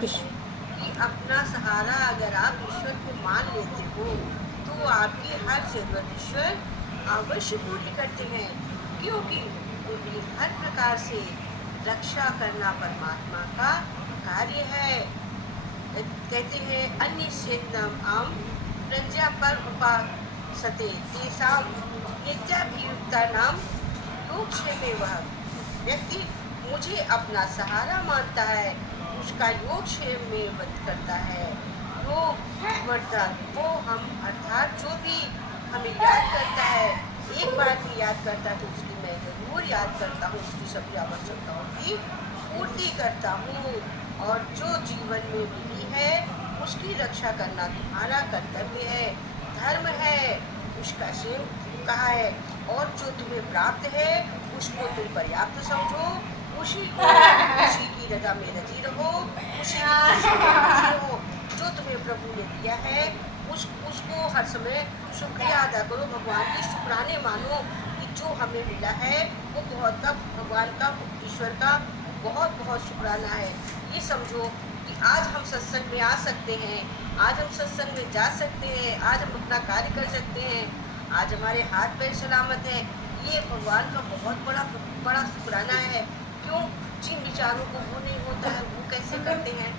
कि अपना सहारा अगर आप ईश्वर को मान लेते हो तो आपकी हर जरूरत ईश्वर अवश्य पूरी करते हैं, क्योंकि उनकी हर प्रकार से रक्षा करना परमात्मा का कार्य है। कहते हैं अन्य चेतनम आम प्रज्ञा पर उपासते तेषां नित्याभियुक्ता नाम योगक्षेमे वह व्यक्ति मुझे अपना सहारा मानता है, उसका योगक्षेम में वध करता है। योग मर्दन वो हम अर्थात जो भी हमें याद करता है, एक बार भी याद करता है तो उसकी मैं जरूर याद करता हूँ, उसकी सभी आवश्यकताओं की पूर्ति करता हूँ। और जो जीवन में मिली है उसकी रक्षा करना तुम्हारा कर्तव्य है, धर्म है, उसका सेम कहा है। और जो तुम्हें प्राप्त है उसको तुम पर्याप्त समझो, उसी की रजा में रजी रहो, उसी की खुशी में खुश रहो। जो तुम्हें प्रभु ने दिया है उसको हर समय शुक्रिया अदा करो, भगवान की शुक्राने मानो कि जो हमें मिला है वो बहुत का भगवान का ईश्वर का बहुत बहुत शुक्राना है। ये समझो कि आज हम सत्संग में आ सकते हैं, आज हम सत्संग में जा सकते हैं, आज हम अपना कार्य कर सकते हैं, आज हमारे हाथ पैर सलामत है, ये भगवान का बहुत बड़ा शुक्राना है। क्यों? जिन विचारों को वो नहीं होता है वो कैसे करते हैं,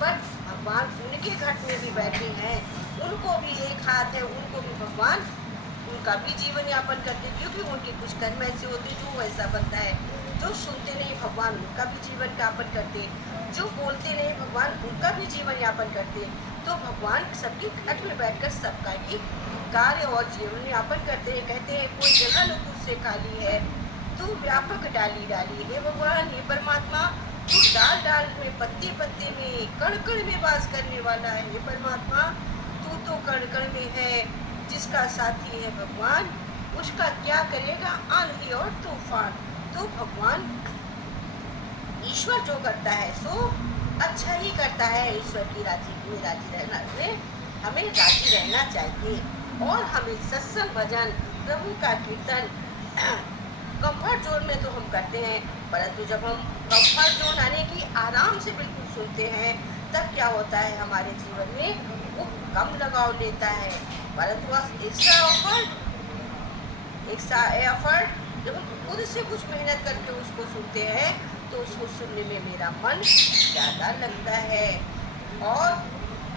पर भगवान उनके घट में भी बैठे हैं, उनको भी एक हाथ है, उनको भी भगवान उनका भी जीवन यापन करते, क्योंकि उनके कुछ कर्म ऐसे होते जो वैसा बनता है। जो सुनते नहीं भगवान उनका भी जीवन यापन करते, जो बोलते नहीं भगवान उनका भी जीवन यापन करते। तो भगवान सबके घट में बैठकर सबका ही कार्य और जीवन यापन करते हैं। कहते हैं कोई जगह न तुझसे खाली है, तू व्यापक डाली डाली है भगवान, ये परमात्मा तू डाल डाल में पत्ते पत्ते में कण कण में वास करने वाला है। ये परमात्मा तू तो कण कण में है, जिसका साथी है भगवान उसका क्या करेगा आंधी और तूफान। तो भगवान ईश्वर जो करता है सो अच्छा ही करता है। ईश्वर की राजी रहना में हमें राजी रहना चाहिए, और हमें सत्संग भजन प्रभु का कीर्तन कंफर्ट जोन में तो हम करते हैं, परंतु जब हम कंफर्ट जोन आने की आराम से बिल्कुल सुनते हैं तब क्या होता है हमारे जीवन में वो कम लगाव लेता है। परंतु एक्स्ट्रा एफर्ट जब हम खुद से कुछ मेहनत करके उसको सुनते हैं तो उसको सुनने में मेरा मन ज़्यादा लगता है, और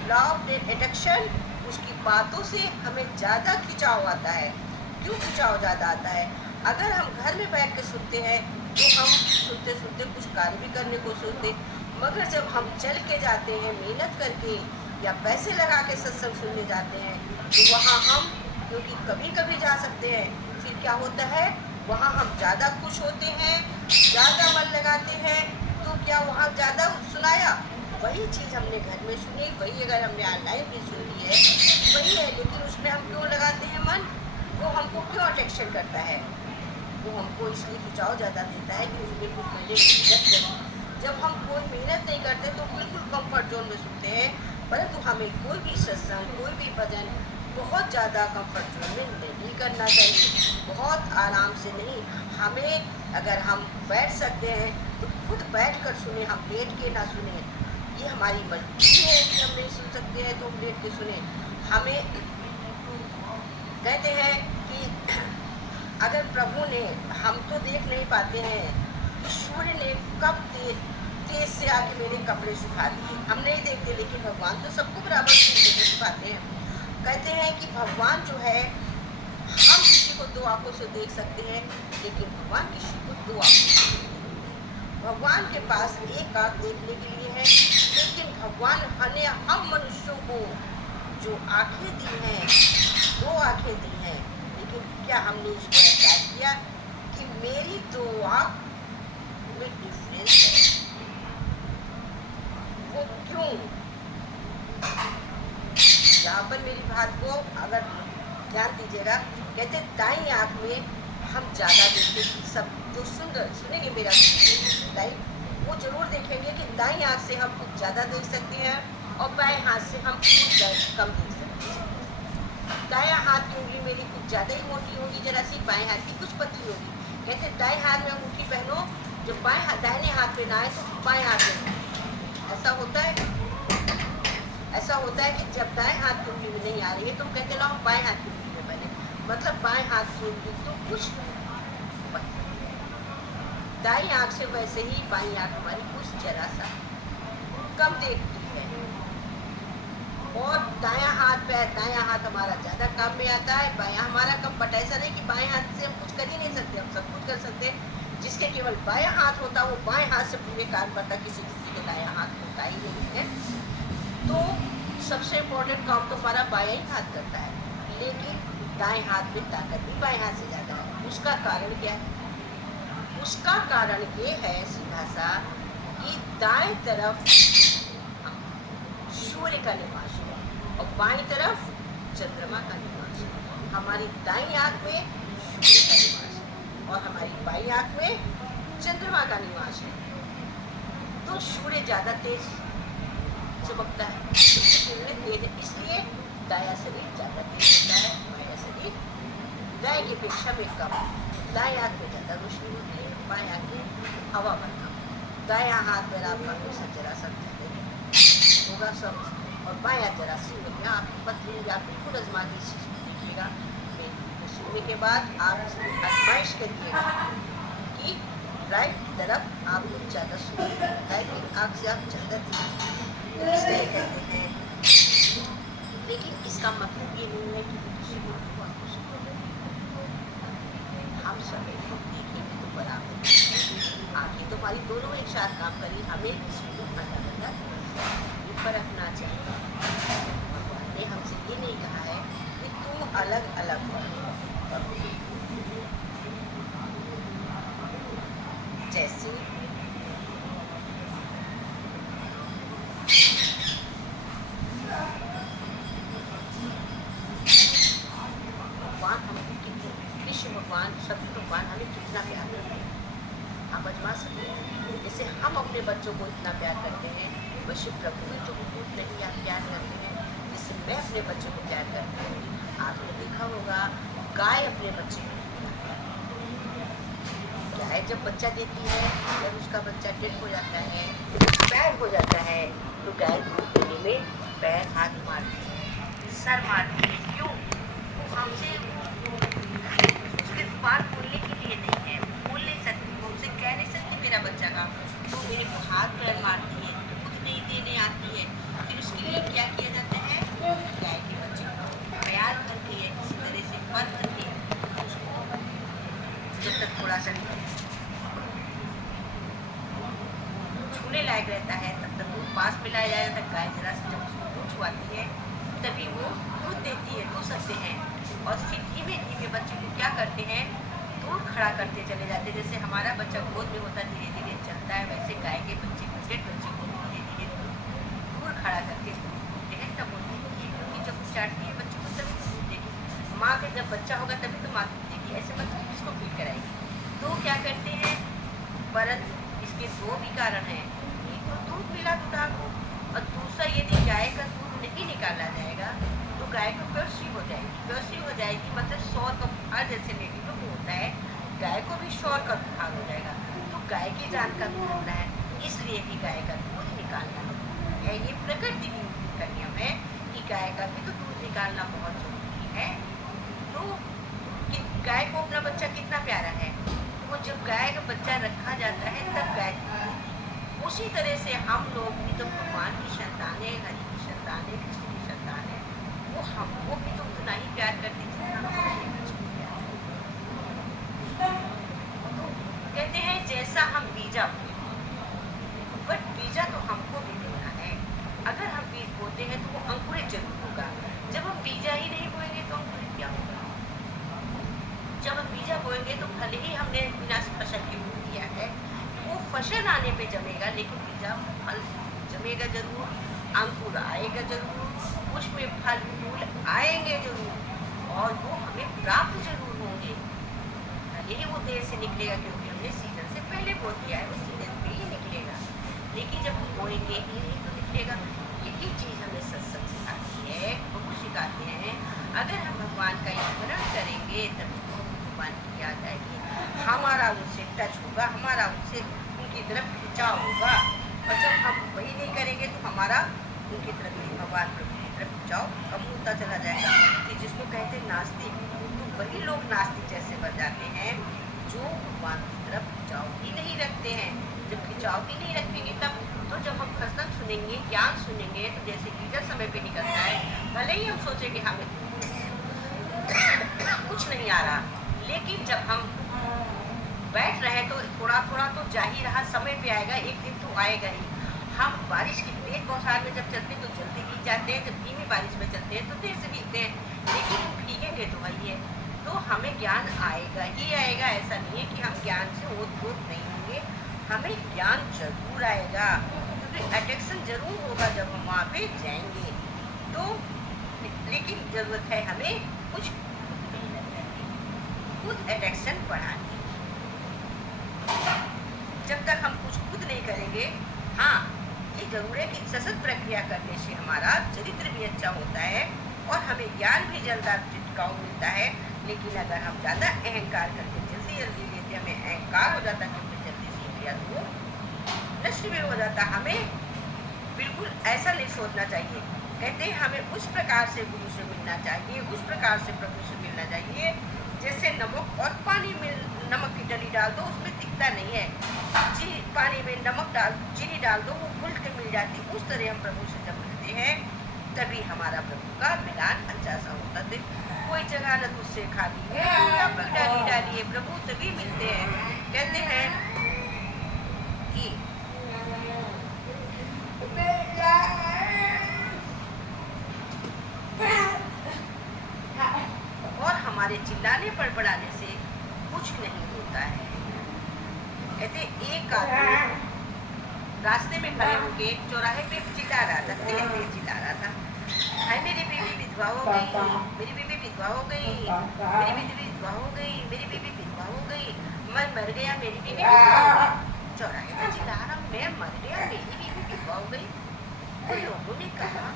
लॉ ऑफ अट्रैक्शन उसकी बातों से हमें ज़्यादा खिंचाव आता है। क्यों खिंचाव ज़्यादा आता है? अगर हम घर में बैठ के सुनते हैं तो हम सुनते सुनते कुछ कार्य भी करने को सोचते, मगर जब हम चल के जाते हैं मेहनत करके या पैसे लगा के सत्संग सुनने जाते हैं तो वहाँ हम, क्योंकि कभी कभी जा सकते हैं, फिर क्या होता है वहाँ हम ज़्यादा खुश होते हैं, ज़्यादा मन लगाते हैं। तो क्या वहाँ ज़्यादा सुनाया, वही चीज़ हमने घर में सुनी, वही अगर हमने ऑनलाइन भी सुनी है वही है, लेकिन उसमें हम क्यों लगाते हैं मन? वो हमको क्यों अट्रैक्शन करता है? वो हमको इसलिए खिंचाव ज़्यादा देता है कि उसमें कुछ मैंने मेहनत करी। जब हम कोई मेहनत नहीं करते तो बिल्कुल कंफर्ट जोन में सुनते हैं, परंतु हमें कोई भी सत्संग कोई भी भजन बहुत ज़्यादा कंफर्ट जोन में नहीं करना चाहिए, बहुत आराम से नहीं। हमें अगर हम बैठ सकते हैं तो खुद बैठ कर सुने, हम लेट के ना सुने। ये हमारी मजबूरी है कि हम नहीं सुन सकते हैं तो हम लेट के सुने। हमें कहते हैं कि अगर प्रभु ने, हम तो देख नहीं पाते हैं कि सूर्य ने कब तेज से आके मेरे कपड़े सुखा दिए, हम नहीं देखते, लेकिन भगवान तो सबको बराबर सुखाते हैं। कहते हैं कि भगवान जो है, हम किसी को दो आंखों से देख सकते हैं लेकिन भगवान किसी को दो आंखों से नहीं देखते। भगवान के पास एक आंख देखने के लिए है, लेकिन भगवान ने हम मनुष्यों को जो आंखें दी हैं, दो आंखें दी हैं, लेकिन क्या हमने इसको एहसास किया कि मेरी दो आंख में डिफरेंस है? वो क्यों? यहाँ पर मेरी बात को अगर ध्यान दीजिएगा, कहते दाईं आँख में हम ज़्यादा देखते, सब जो सुनेंगे मेरा लाइव वो जरूर देखेंगे कि दाईं आँख से हम कुछ ज़्यादा देख सकते हैं और बाएं हाथ से हम कुछ कम देख सकते हैं। दायां हाथ की उंगली मेरी कुछ ज़्यादा ही मोटी होगी जरा सी, बाएं हाथ की कुछ पतली होगी। कहते दाएं हाथ में अंगूठी पहनो, जब दाहिने हाथ पे ना आए तो बाएं हाथ में ऐसा होता है, ऐसा होता है कि जब दाएं हाथ की उंगली में नहीं आ रही है तुम कहते लाओ बाएं हाथ की उंगली में बने, मतलब बाएं हाथ की उंगली तो कुछ दाई आंख से वैसे ही बाई आंख हमारी कुछ जरा सा कम देखती है, और दायां हाथ हमारा ज्यादा काम में आता है, बायां हमारा कम। बट ऐसा नहीं कि बाएं हाथ से हम कुछ कर ही नहीं सकते, हम सब कुछ कर सकते हैं। जिसके केवल बायां हाथ होता है वो बाएं हाथ से पूरे काम करता, किसी किसी के दायां हाथ होता ही नहीं है। तो सबसे इम्पोर्टेंट काम तो हमारा बायां ही हाथ करता है, लेकिन दाएं हाथ में ताकत भी बाएं हाथ से ज्यादा है। उसका कारण क्या है? उसका कारण ये है सीधा सा कि दाएं तरफ सूर्य का निवास है और बाईं तरफ चंद्रमा का निवास है। हमारी दाईं आंख में सूर्य का निवास है और हमारी बाईं आंख में चंद्रमा का निवास है। तो सूर्य ज्यादा तेज चमकता है, किरणें तेज है, इसलिए दायां शरीर ज्यादा तेज होता है, बायां शरीर दाएं की अपेक्षा में कम। दाएं आंख में ज्यादा रोशनी होती है, बाएं आंख में हवा भर कम। दायां हाथ मेरा आपका हमेशा जरा सा होगा सब, और बायां जरा सी में आप पतली या बिल्कुल आजमा के इस चीज को देखिएगा। सोने के बाद आप इसकी आजमाइश करिएगा कि राइट तरफ आप लोग ज्यादा सोए, राइट आंख से आप ज्यादा इसलिए कहते हैं। लेकिन इसका मतलब ये नहीं है कि हम सब देखेंगे तो बराबर आंखें तो हमारी दोनों एक साथ काम करी, हमें किसी को अलग अलग परखना चाहिए। भगवान ने हमसे ये नहीं कहा है कि तुम अलग अलग पढ़ो। जैसे भगवान हमको कितने, कृष्ण भगवान सभी भगवान हमें कितना प्यार करते हैं, आप आजमा सकते हैं। जैसे हम अपने बच्चों को इतना प्यार करते हैं, वैसे प्रभु बच्चों को उतना ही प्यार करते हैं जिससे मैं अपने बच्चों को प्यार करती हूँ। आपने देखा होगा गाय अपने बच्चे को, गाय जब बच्चा देती है, जब उसका बच्चा डेड हो जाता है, एक्सपायर हो जाता है, तो गाय दूध देने में पैर हाथ मारती है, सर मारती है। क्यों? वो हमसे उसके जुबान बोलने के लिए नहीं है, बोल नहीं सकती, वो उसे कह नहीं सकती मेरा बच्चा का, तो मेरे को हाथ पैर मारती है, दूध नहीं देने आती है। फिर उसके लिए क्या किया जाता है? गाय के बच्चे को प्यार करके किसी तरह से पर करके उसको जब तक थोड़ा सा छूने लायक रहता है तब तक वो पास में लाया जाता है। गाय जरा से जब उसको दूध छुआती है तभी वो दूध देती है, दो सकते हैं। और फिर धीमे धीमे बच्चे को क्या करते हैं? दूर खड़ा करते चले जाते हैं। जैसे हमारा बच्चा गोद में होता धीरे धीरे चलता है, वैसे गाय के बच्चे को, डेड बच्चे को धीरे धीरे दूर खड़ा करके बोलते हैं, तब बोलते हैं क्योंकि जब चाटती है बच्चे को तभी तो दूध देगी। माँ के जब बच्चा होगा तभी तो माँ दूध देगी, ऐसे बच्चे किसको फील कराएगी? तो क्या करते हैं? परंतु इसके दो भी कारण हैं। एक तो दूध मिला दूधा को, और दूसरा यदि गाय का दूध नहीं निकाला जाएगा तो गाय को प्योसी हो जाएगी। प्योसी हो जाएगी मतलब शौर का बुखार, जैसे लेडीजों को होता है, गाय को भी शौर का बुखार हो जाएगा। तो गाय की जान का दूध होना है, इसलिए भी गाय का दूध निकालना है। ये प्रकृति का नियम है कि गाय का भी तो दूध निकालना बहुत जरूरी है। तो गाय को अपना बच्चा कितना प्यारा है, वो जब गाय का बच्चा रखा जाता है तब गाय, उसी तरह से हम लोग भी तो भगवान की संतान है, हरि की संतान है, कृष्ण की संतान है। वो हमको भी तो उतना ही प्यार करती थी। कहते हैं जैसा हम बीजा बोए, बट बीजा तो हमको भी बोना है। अगर हम बीज बोते हैं तो वो अंकुरित जरूर होगा। जब हम बीजा ही नहीं बोएंगे तो अंकुरित क्या होगा? जब हम बीजा बोएंगे तो भले ही हमने बिना फसल के बो दिया है, वो फसल आने पे जमेगा, लेकिन बीजा फल जमेगा जरूर, अंकुर आएगा जरूर, उसमें फल फूल आएंगे जरूर, और वो हमें प्राप्त जरूर होंगे। भले ही वो देर से निकलेगा क्योंकि हमने सीजन से पहले बो दिया है, वो सीजन पे ही निकलेगा, लेकिन जब हम बोएंगे ही नहीं तो निकलेगा। यही चीज हमें सत्संग सिखाती है, प्रभु सिखाते हैं। अगर हम भगवान का स्मरण करेंगे तभी तो भगवान की याद आएगी, हमारा उनसे टच होगा, हमारा उनसे उनकी तरफ खिंचाव होगा। और जब हम वही नहीं करेंगे तो हमारा उनकी तरफ नहीं, भगवान प्रभु की तरफ जाओ कम होता चला जाएगा। कि जिसको कहते हैं नास्तिक, तो वही लोग नास्तिक जैसे बन जाते हैं जो भगवान की तरफ खिंचाव ही नहीं रखते हैं। जब खिंचाव ही नहीं रखेंगे तब तो जब हम सत्संग सुनेंगे, ज्ञान सुनेंगे, तो जैसे लीडर समय पे निकलता है, भले ही हम सोचेंगे हमें कुछ नहीं आ रहा, लेकिन जब हम बैठ रहे तो थोड़ा थोड़ा तो जा ही रहा, समय पे आएगा, एक दिन तो आएगा ही। हम बारिश की तेज बौछार में जब चलते हैं तो जल्दी भीग जाते हैं, जब धीमी बारिश में चलते हैं तो देर से भीगते हैं, लेकिन हम भीगेंगे तो वही है। तो हमें ज्ञान आएगा ही आएगा, ऐसा नहीं है कि हम ज्ञान से ओत-प्रोत नहीं होंगे, हमें ज्ञान जरूर आएगा, क्योंकि अट्रैक्शन जरूर होगा जब हम वहाँ पे जाएंगे। तो लेकिन जरूरत है हमें कुछ खुद अट्रैक्शन बढ़ाने। जब तक हम कुछ खुद नहीं करेंगे, हाँ ये जरूर है कि सतत प्रक्रिया करने से हमारा चरित्र भी अच्छा होता है और हमें ज्ञान भी जल्दा टिकाऊ मिलता है। लेकिन अगर हम ज़्यादा अहंकार करके जल्दी जल्दी लेते, हमें अहंकार हो जाता है कि हमने जल्दी सीख लिया तो नष्ट भी हो जाता। हमें बिल्कुल ऐसा नहीं सोचना चाहिए। कहते हैं हमें उस प्रकार से गुरु से मिलना चाहिए, उस प्रकार से प्रभु से मिलना चाहिए जैसे नमक और पानी में नमक की डली डाल दो, उसमें दिखता नहीं है, पानी में नमक डाल चीनी डाल दो, वो घुल के मिल जाती। उस तरह हम प्रभु से जब मिलते हैं तभी हमारा प्रभु का मिलान अच्छा सा होता है। कोई जगह न दूध से खाली है, डाली डाली है, प्रभु तभी मिलते हैं। कहते हैं कि और हमारे चिल्लाने बड़बड़ाने से कुछ नहीं होता है। कहते एक आदमी रास्ते में खड़े होके चौराहे पे चिल्ला रहा था, तेज तेज चिल्ला रहा था, हाय मेरी बीवी विधवा हो गई, मेरी बीवी विधवा हो गई, मेरी बीवी विधवा हो गई, मेरी बीवी विधवा हो गई, मैं मर गया, मेरी बीवी विधवा हो गई। चौराहे पे चिल्ला रहा, मैं मर गया, मेरी बीवी विधवा हो गई। तो लोगों ने कहा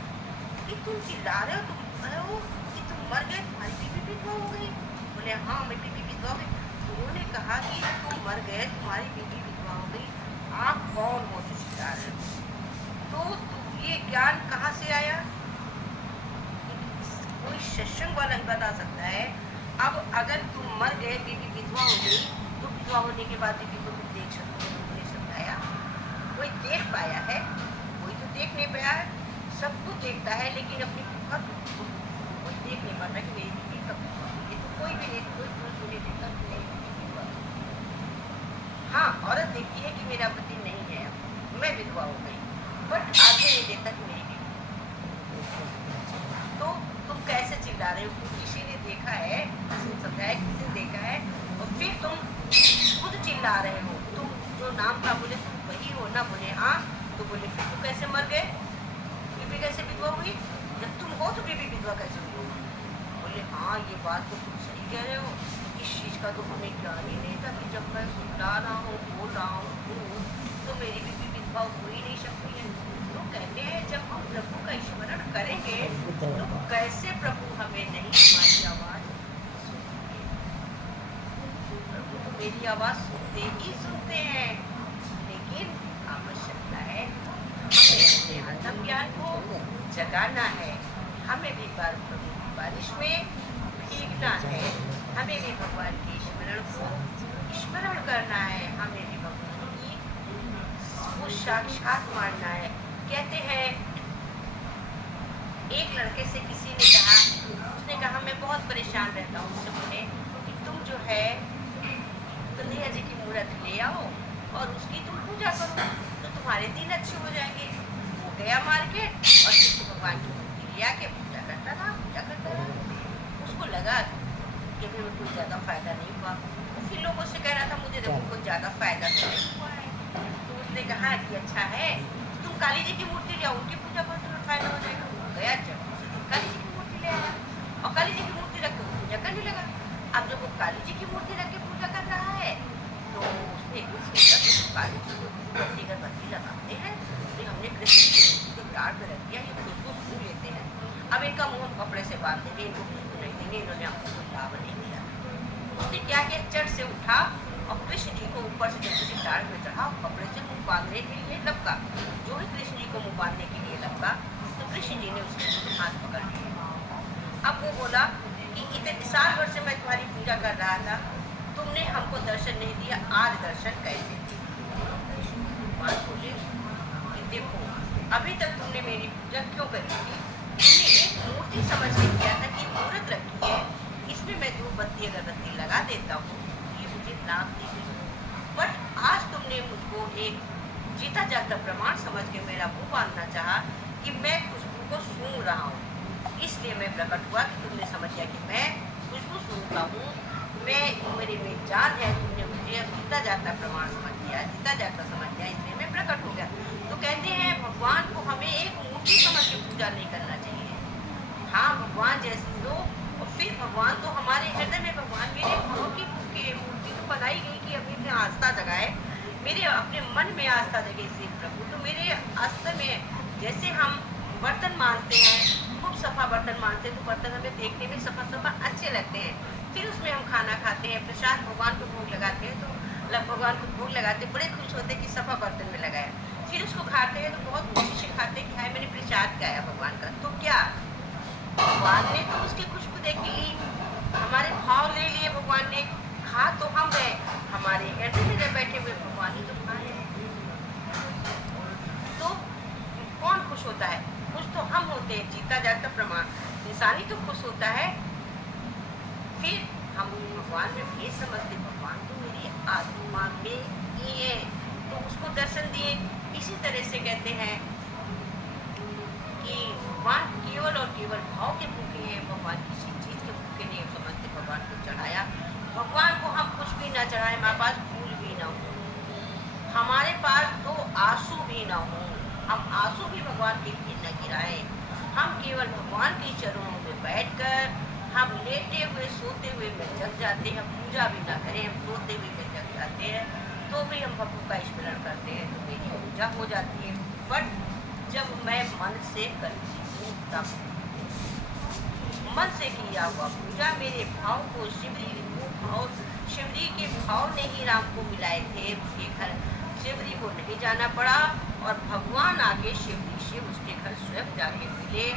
कि तुम चिल्ला रहे हो कि तुम मर गए, तुम्हारी बीवी विधवा हो गई। बोले हाँ मेरी बीवी विधवा हो गई। उन्होंने कहा कि तुम मर गए, तुम्हारी बीवी विधवा हो गई, आप कौन हो जो चिल्ला रहे हो? तो ये ज्ञान कहाँ से आया? कोई सत्संग वाला ही बता सकता है। अब अगर तुम मर गए, बीवी विधवा हो गई, तो विधवा होने के बाद बीवी को तुम देख सकते हो, नहीं समझाया? कोई देख पाया है? कोई तो देख नहीं पाया है। सब कुछ देखता है लेकिन अपनी कोई देख नहीं पाता कि मेरी बीवी कब विधवा होगी। तो कोई भी नहीं, कोई पुरुष भी नहीं देखता कि मेरी बीवी विधवा होगी। हाँ औरत देखती है कि मेरा पति नहीं है, मैं विधवा हो गई, बट आगे नहीं देखता कि मेरी बीवी। तो तुम कैसे चिल्ला रहे हो? किसी ने देखा है, किसी ने समझाया, किसी ने देखा है, और फिर तुम खुद चिल्ला रहे हो। तुम जो नाम का बोले तुम वही हो ना? बोले हाँ। तो बोले फिर तुम कैसे मर गए, बीवी कैसे विधवा हुई? जब तुम हो तो बीवी विधवा कैसे हुई? बोले हाँ ये बात तो तुम सही कह रहे हो, इस चीज़ का तो हमें ज्ञान ही नहीं था कि जब मैं सुना रहा हूँ, बोल रहा हूँ, तो मेरी बीवी विधवा हो ही नहीं सकती है। तो कहते हैं जब हम प्रभु का स्मरण करेंगे तो कैसे प्रभु हमें नहीं हमारी आवाज़ सुनेंगे? प्रभु तो मेरी आवाज़ सुनते ही सुनते हैं, लेकिन आवश्यकता है हमें अपने आत्म ज्ञान को जगाना है, हमें भी प्रभु की बारिश में भीगना है, हमें भी भगवान के स्मरण को स्मरण करना है, हमें भी भगवान की वो साक्षात मानना है। कहते हैं एक लड़के से किसी ने कहा, उसने कहा मैं बहुत परेशान रहता हूँ। उससे बोले कि तुम जो है कन्हैया जी की मूर्त ले आओ और उसकी तुम पूजा करो तो तुम्हारे दिन अच्छे हो जाएंगे। वो गया मार्केट और फिर भगवान की मूर्ति ले आके पूजा करता रहा। उसको लगा कि फिर कोई ज़्यादा फायदा नहीं हुआ। तो फिर लोगों से कह रहा था मुझे देखो कोई ज़्यादा फायदा तो नहीं हुआ है। तो उसने कहा कि अच्छा है तुम काली जी की मूर्ति ले आओ, उनकी पूजा करो, तुम्हें फायदा हो जाएगा। गया जब काली जी की मूर्ति ले आया और काली जी की मूर्ति रख के पूजा करने लगा। अब जब वो काली जी की मूर्ति रख के पूजा कर रहा है तो उसने सोचा कि काली जी को बत्ती अगरबत्ती लगाते हैं, तो हमने कृष्ण की मूर्ति को प्राण में रख दिया, ये खुशबू सूंघ लेते हैं, अब इनका मुंह कपड़े से बांध देंगे, इनको खुशबू नहीं देंगे। इन्होंने हमको कोई लाभ नहीं दिया। उसने क्या किया, चट से उठा और कृष्ण जी को ऊपर से जब किसी डाल में चढ़ा कपड़े से मुंह बांधने के लिए लपका। जो ही कृष्ण जी को मुंह बांधने के लिए लपका तो कृष्ण जी ने उसके हाथ पकड़ लिया। अब वो बोला कि इतने साल भर से मैं तुम्हारी पूजा कर रहा था, तुमने हमको दर्शन नहीं दिया, आज दर्शन कैसे दिए? भगवान बोले कि देखो, अभी तक तुमने मेरी पूजा क्यों करी थी? तुमने एक मूर्ति समझ के किया था कि मूर्त रखी है, इसमें मैं धूप बत्ती अगरबत्ती लगा देता हूँ, ये मुझे लाभ देगी। बट आज तुमने मुझको एक जीता जागता प्रमाण समझ के मेरा मुंह बांधना चाहा कि मैं खुशबू को सूंघ रहा हूँ, इसलिए मैं प्रकट हुआ कि तुमने समझ लिया कि मैं खुशबू सूंघता हूँ, मैं मेरे में जान है, तुमने मुझे जीता जागता प्रमाण समझ लिया, जीता जागता समझ लिया, इसलिए मैं प्रकट हो गया। तो कहते हैं भगवान को हमें एक मूर्ति समझ के पूजा नहीं करना चाहिए। हाँ, भगवान जैसे तो, और फिर भगवान तो हमारे हृदय में, भगवान मेरे भाव की मूर्ति तो बनाई गई कि अभी मैं आस्था जगाए, मेरे अपने मन में आस्था जगे श्री प्रभु। तो मेरे आस्था में जैसे हम बर्तन मानते हैं, खूब सफा बर्तन मानते हैं, तो बर्तन हमें देखने में सफा सफा अच्छे लगते हैं, फिर उसमें हम खाना खाते हैं, प्रसाद भगवान को भोग लगाते हैं, तो भगवान को भोग लगाते बड़े खुश होते हैं कि सफा बर्तन में लगाया, फिर उसको खाते हैं तो बहुत खुशी से खाते हैं कि हाय मैंने प्रसाद खाया भगवान का। तो क्या भगवान ने तो उसकी खुशबू देख ली, हमारे भाव ले लिए भगवान ने, खा तो हम गए, हमारे हृदय में बैठे हुए भगवान ही तो खाए। तो कौन खुश होता है? खुश तो हम होते हैं, जीता जागता प्रमाण इंसानी तो खुश होता है। फिर हम भगवान में भेद समझते, भगवान तो मेरी आत्मा में ही है, तो उसको दर्शन दिए। इसी तरह से कहते हैं कि भगवान केवल और केवल भाव के भूखे हैं, भगवान किसी चीज के भूखे नहीं समझते। भगवान को चढ़ाया, भगवान को हम कुछ भी ना चढ़ाए, हमारे पास फूल भी ना हो, हमारे पास दो आंसू भी ना हो, हम आंसू भी भगवान के लिए न गिराए, हम केवल भगवान के चरणों में बैठकर हम लेटे हुए सोते हुए में जग जाते हैं, पूजा भी ना करें, हम सोते हुए में जग जाते हैं तो भी हम प्रभु का स्मरण करते हैं, तो मेरी पूजा हो जाती है। बट जब मैं मन से करती हूँ, तब मन से किया हुआ पूजा मेरे भाव को शिवरी को भाव, शिवरी के भाव ने ही राम को मिलाए थे, उसके घर शिवरी को नहीं जाना पड़ा और भगवान आके शिवरी से उसके घर स्वयं जाके मिले,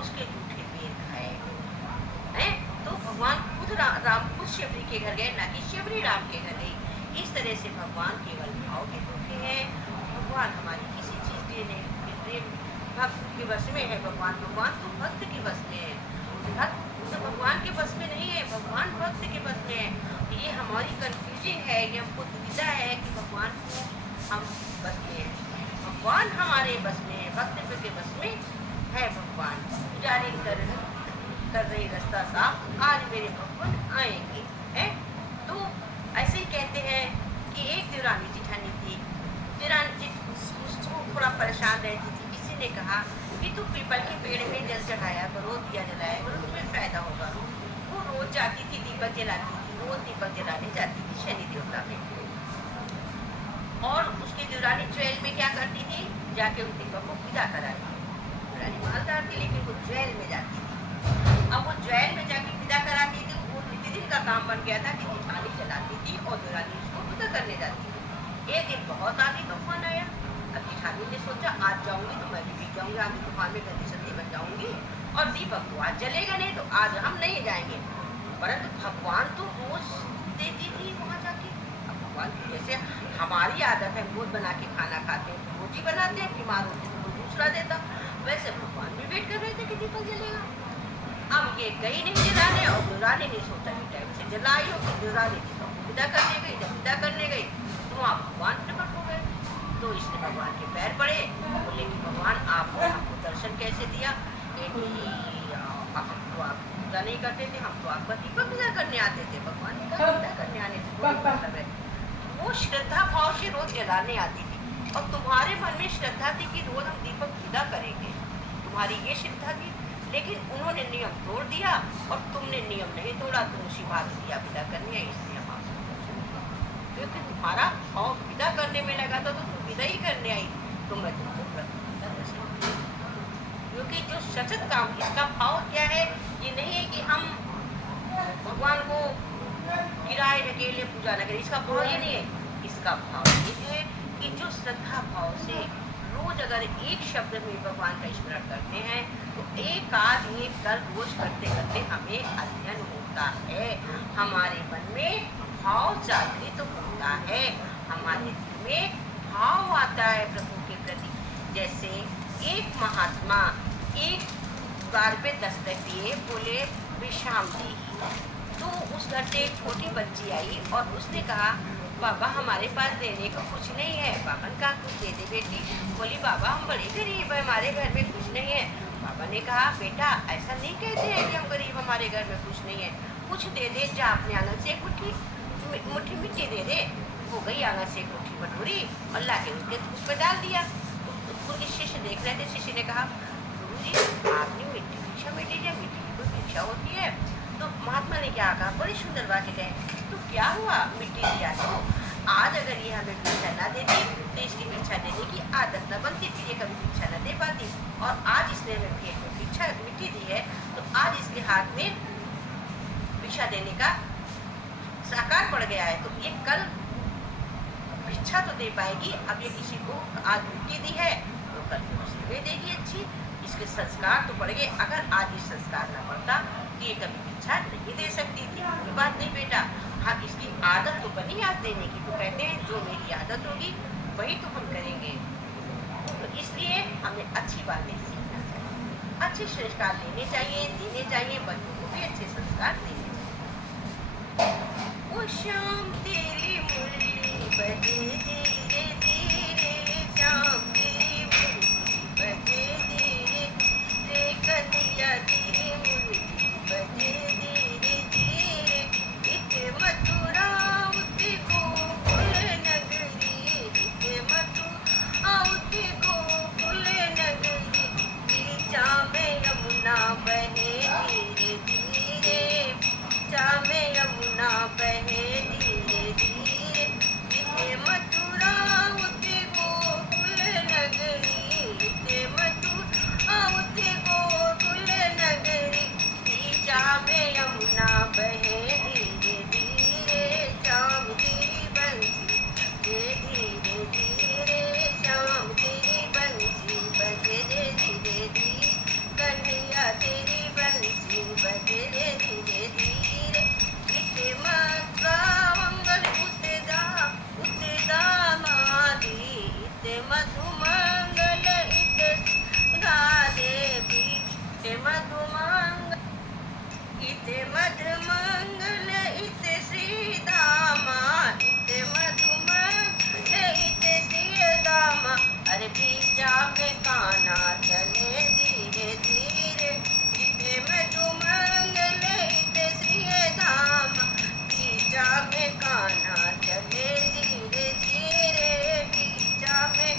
उसके जूठे पेड़ खाए हैं। तो भगवान खुद राम खुद शिवरी के घर गए, ना कि शिवरी राम के घर गई। इस तरह से भगवान केवल भाव के भूखे हैं, भगवान हमारी किसी चीज के नहीं, भक्त के बस में है भगवान, भगवान तो भक्त के बस में है, भक्त तो भगवान के बस में नहीं है, भगवान भक्त के बस में है। ये हमारी कंफ्यूजन है, ये हमको दुविधा है कि भगवान को हम बस में है, भगवान हमारे बस में है, भक्त के बस में है भगवान। पुजारी कर रही रास्ता साफ, आज मेरे भगवान आएंगे है। तो ऐसे ही कहते हैं कि एक देवरानी जिठानी थी, देवरानी उसको थोड़ा परेशान रहती थी। किसी ने कहा कि तुम पीपल के पेड़ में जल चढ़ाया करो, दिया जलाया करो, तुम्हें फायदा होगा। वो रोज जाती थी, दीपक जलाती थी, रोज दीपक जलाने जाती थी शनि देवता में। और उसकी देवरानी जेल में क्या करती थी, जाके उस दीपक को विदा कराती थी। देवरानी मालदार थी लेकिन वो जेल में जाती थी। अब वो जेल में जाके विदा कराती थी, वो प्रतिदिन का काम बन गया था कि जिठानी जलाती थी और देवरानी उसको विदा करने जाती थी। एक दिन बहुत आंधी तूफान आया, अब जिठानी ने सोचा आज जाऊंगी तो मैं भी भीग जाऊंगी, आंधी तूफान में गंदी संदी बन जाऊंगी और दीपक तो आज जलेगा नहीं, तो आज हम नहीं जाएंगे। परंतु भगवान तो रोज देती थी वहां जाके। अब भगवान जैसे हमारी आदत है रोज बना के खाना खाते हैं, तो रोज ही बनाते हैं, बीमार होते तो कोई दूसरा देता, वैसे भगवान भी वेट कर रहे थे कि दीपक जलेगा। अब ये गई नहीं जलाने और देवरानी ने सोचा कि टाइम से जलाई हो, देवरानी दीपक को विदा करने गई। जब विदा करने गई तो वहाँ भगवान प्रकट हो गए। तो इसने भगवान के पैर पड़े, बोले कि भगवान आपने हमको दर्शन कैसे दिया, हम तो आप पूजा नहीं करते थे, हम तो आपका दीपक विदा करने आते थे, भगवान ने कहा विदा करने आने थे, मतलब है वो श्रद्धा भाव से रोज जलाने आती थी। और तुम्हारे मन में श्रद्धा थी कि रोज हम दीपक विदा करेंगे, तुम्हारी ये श्रद्धा थी, लेकिन उन्होंने नियम तोड़ दिया और तुमने नियम नहीं तोड़ा, तुम उसी बात दिया विदा करने, इसलिए हम आपसे क्योंकि तुम्हारा भाव विदा करने में लगा था, तो तुम विदा ही करने आई, तो मैं तुमको क्योंकि जो सचत काम, इसका भाव क्या है, ये नहीं है कि हम भगवान को गिराए ढकेले पूजा न करे। इसका भाव ये नहीं है, इसका भाव ये है कि जो श्रद्धा भाव से रोज अगर एक शब्द में भगवान का स्मरण करते हैं तो एक आध एक कल रोज करते करते हमें अध्ययन होता है, हमारे मन में भाव जागृत होता है, हमारे दिल में भाव आता है प्रभु के प्रति। जैसे एक महात्मा एक द्वार पे दस्तक दिए, बोले विश्राम दी। तो उस घर से एक छोटी बच्ची आई और उसने कहा बाबा हमारे पास देने को कुछ नहीं है। बाबा ने कहा कुछ दे दे बेटी। बोली बाबा हम बड़े गरीब है, हमारे घर में कुछ नहीं है। बाबा ने कहा बेटा ऐसा नहीं कहते हैं कि हम गरीब हमारे घर में कुछ नहीं है, कुछ दे दे, जा अपने आंगन से एक मुट्ठी मिट्टी दे दे। हो गई आंगन से एक मुट्ठी बटोरी और लाके उनके धूप पे डाल दिया। उनके शिष्य देख रहे थे, शिष्य ने कहा गुरु जी आपने मिट्टी भिक्षा में दी है, मिट्टी की कोई भिक्षा होती है? तो महात्मा ने क्या कहा, बड़ी सुंदर बात कहे, तो क्या हुआ मिट्टी दिया तो आज अगर ये हमें भिक्षा न देती तो इसकी भिक्षा देने की आदत न बनती, फिर ये कभी भिक्षा न दे पाती। और आज इसने हमें पेट में भिक्षा मिट्टी दी है तो आज इसके हाथ में भिक्षा देने का साकार पड़ गया है, तो ये कल भिक्षा तो दे पाएगी। अब ये किसी को आज मिट्टी दी है तो कल सेवे देगी अच्छी, इसके संस्कार तो पड़ गए। अगर आज ये संस्कार न पड़ता तो ये कभी भिक्षा नहीं दे सकती थी। कोई बात नहीं बेटा, हाँ इसकी आदत तो बनी आज देने की। तो कहते हैं जो मेरी आदत होगी वही तो हम करेंगे। तो इसलिए हमें अच्छी बातें सीखना चाहिए, अच्छे संस्कार लेने चाहिए, देने चाहिए, बच्चों को भी अच्छे संस्कार देने चाहिए। वो शाम तेरी मुरली बजे धीरे धीरे, शाम तेरी मुरली बजे धीरे रे, कन्हैया तेरी मुरली बजे धीरे धीरे, इते मथुरा उते गोकुल नगरी, इते मथुरा उते गोकुल नगरी, बीचा में यमुना बहे धीरे धीरे, बीचा में यमुना बहे धीरे धीरे, इते मथुरा उते गोकुल नगरी, इते मथुरा उते गोकुल नगरी, बीचा में यमुना बहे धीरे धीरे, श्याम तेरी बंसी धीरे धीरे, श्याम तेरी बंसी बजे धीरे धीरे, कन्हैया तेरी बंसी बजे धीरे धीरे, इते मथुरा मंगल उते दामादी, इते मधु मंगल इते देवी, इते मधु मंगल इते मधु मंगल इते श्री दामा, इते मधु मंगल इते श्री दामा, अरे बीचा में कान्हा चले धीरे धीरे, इते मधु मंगल इते श्री धामा, बीचा में कान्हा चले धीरे धीरे, बीचा में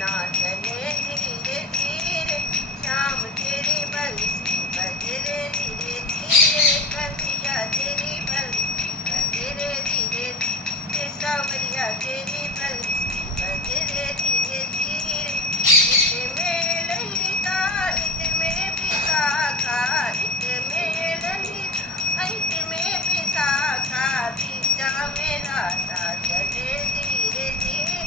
ना चले धीरे धीरे, श्याम तेरी बंसी बजे धीरे धीरे, कन्हैया तेरी बंसी बजे धीरे धीरे, सांवरिया तेरी बंसी बजे धीरे धीरे, इते में ललिता इते में विशाखा, इते में ललिता इते में विशाखा, बीचा में राधा चले धीरे धीरे,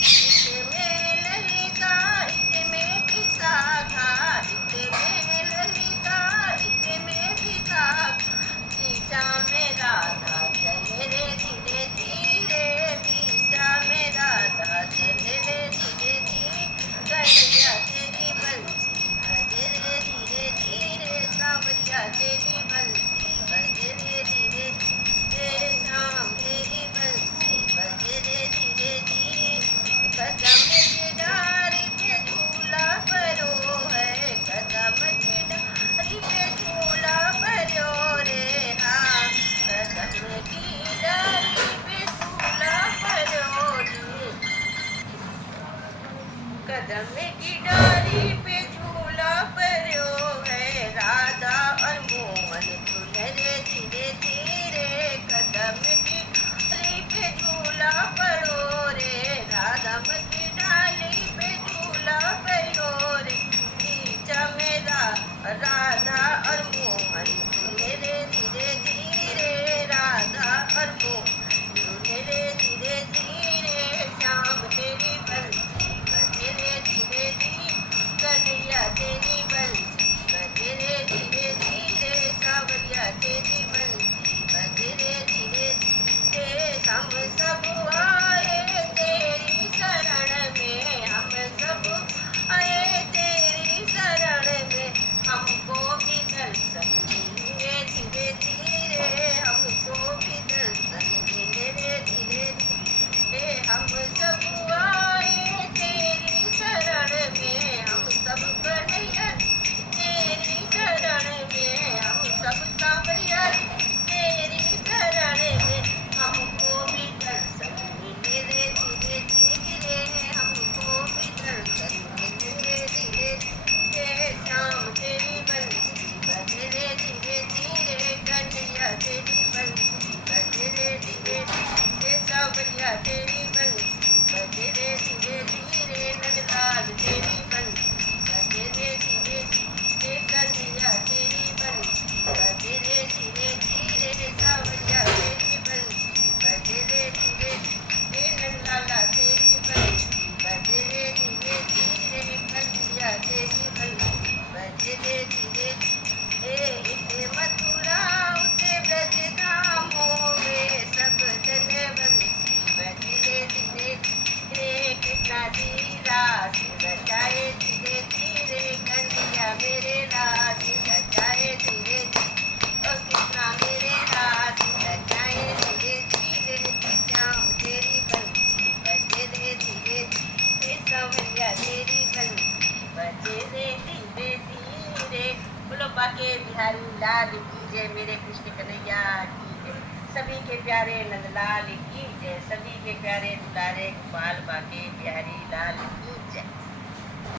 इते में ललिता इते में विशाखा, इते में ललिता इते में विशाखा, बीचा में राधा चले रे धीरे धीरे, बीचा में राधा चले रे धीरे धीरे, कन्हैया तेरी बंसी बजे रे धीरे धीरे, सांवरिया तेरी बंसी बजे रे धीरे धीरे, शाम तेरी बंसी बजे रे धीरे धीरे, कदम के डारी पे झूला भरो है, कदम के डारी पे झूला भरो रे, हाँ कदम की डारी पे झूला भरो रे, कदम की डारी पे झूला भरो है, राधा और मोहन झूले रे धीरे धीरे, कदम की डाली पे झूला भरो रे, राधा की डाली पे झूला भरो रे, बीचा में राधा और मोहन झूले रे धीरे धीरे, बाके बिहारी लाल की जय, मेरे कृष्ण कन्हैया की जय। सभी के प्यारे नंदलाल की जय, सभी के प्यारे दुलारे गोपाल बाके बिहारी लाल की जय।